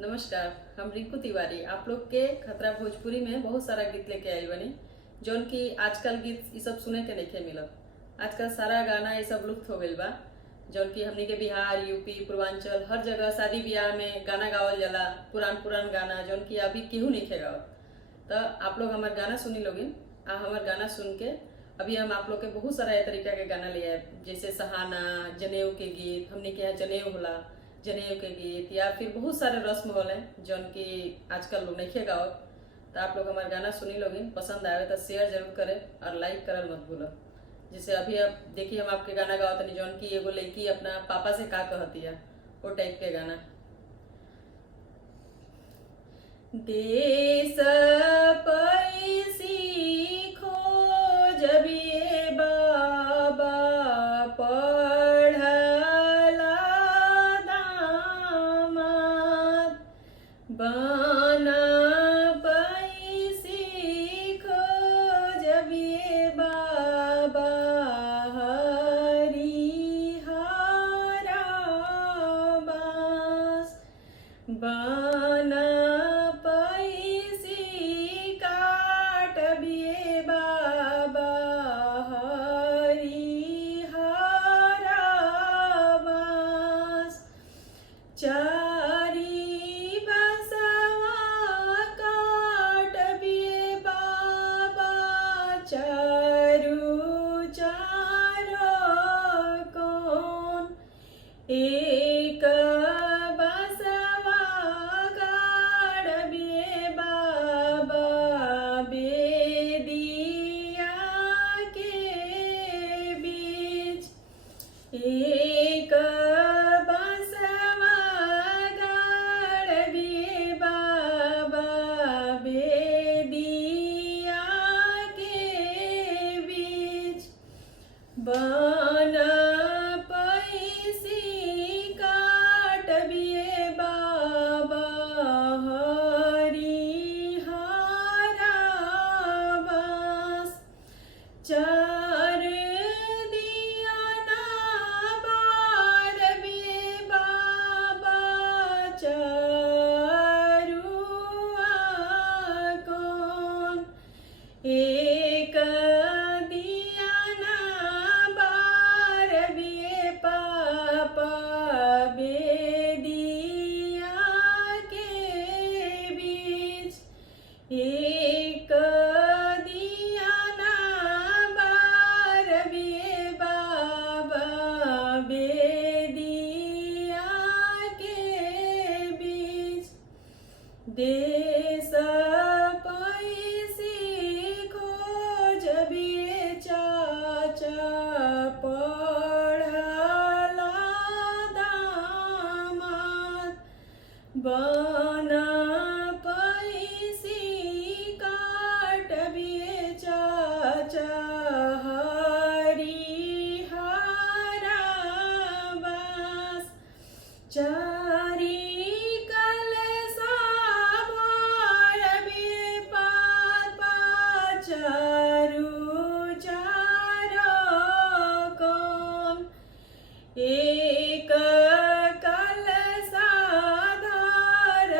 नमस्कार। हम रिंकू तिवारी आप लोग के खतरा भोजपुरी में बहुत सारा गीत लेके आइल बनी। जौन की आजकल गीत ये सब सुने के नइखे मिलत। आजकल सारा गाना ये सब लुप्त हो गइल बा। जौन की हमनी के बिहार, यूपी, पूर्वांचल हर जगह शादी ब्याह में गाना गावल जाला। पुरान पुरान गाना जौन की अभी केहू नइखे गावत। तो आप लोग हमार गाना सुनी लोगिन। हमार गाना सुन के अभी हम आप लोग के बहुत सारा ये तरीका के गाना ले आए, जैसे सहाना, जनेऊ के गीत, हमनी के यहाँ जनेऊ होला, जनेऊ के गीत, या फिर बहुत सारे रस्म होले जौन की आजकल लोग नइखे गावत। तो आप लोग हमारे गाना सुनी लोगिन, पसंद आवे तो शेयर जरूर करे और लाइक करल मत भूलो। जैसे अभी अब देखिए हम आपके गाना गावत तनी, जौन की एगो लड़की अपना पापा से का कहती है, वो टाइप के गाना। देश पैसी खोजब ये बाबा, पढ़ला दामाद, बना पैसी खोजब ये बाबा, हरिहरा बास, बना पैसी काटब ये बाबा, हरिहरा बास, चारी बसवा काटब ये बाबा, चारू चारो कौन, एक बसवा काटब ये बाबा, बेदिया के बीच, एक बसवा काटब ये बाबा, बेदिया के बीच, बना पैसी काटब ये बाबा, हरिहरा बास, चार दिया ना बारब ये बाबा, चारुआ कौन, एक दिया ना बारब ये पापा, बेदिया के बीच, एक दिया ना बारब ये बाबा, बेदिया के बीच, देश पैसी खोजब ये चाचा, पढ़ला दामाद, बना पैसी काटब ये चाचा, हरिहरा बास, चारी कलशा भरब ये पापा, चारू चारो कौन, एक कलशा धरब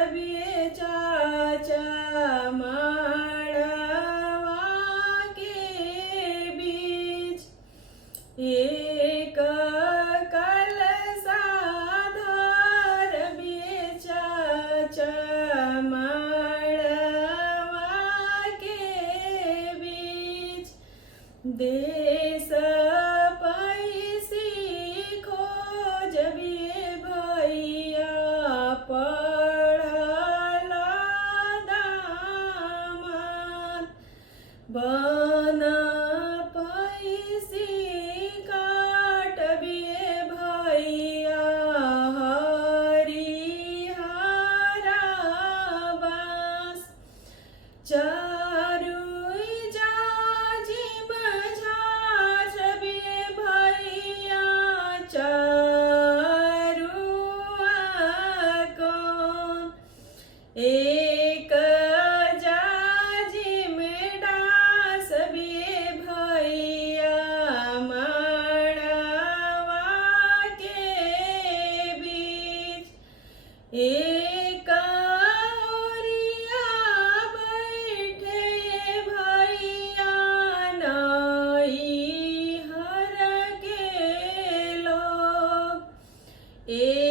ए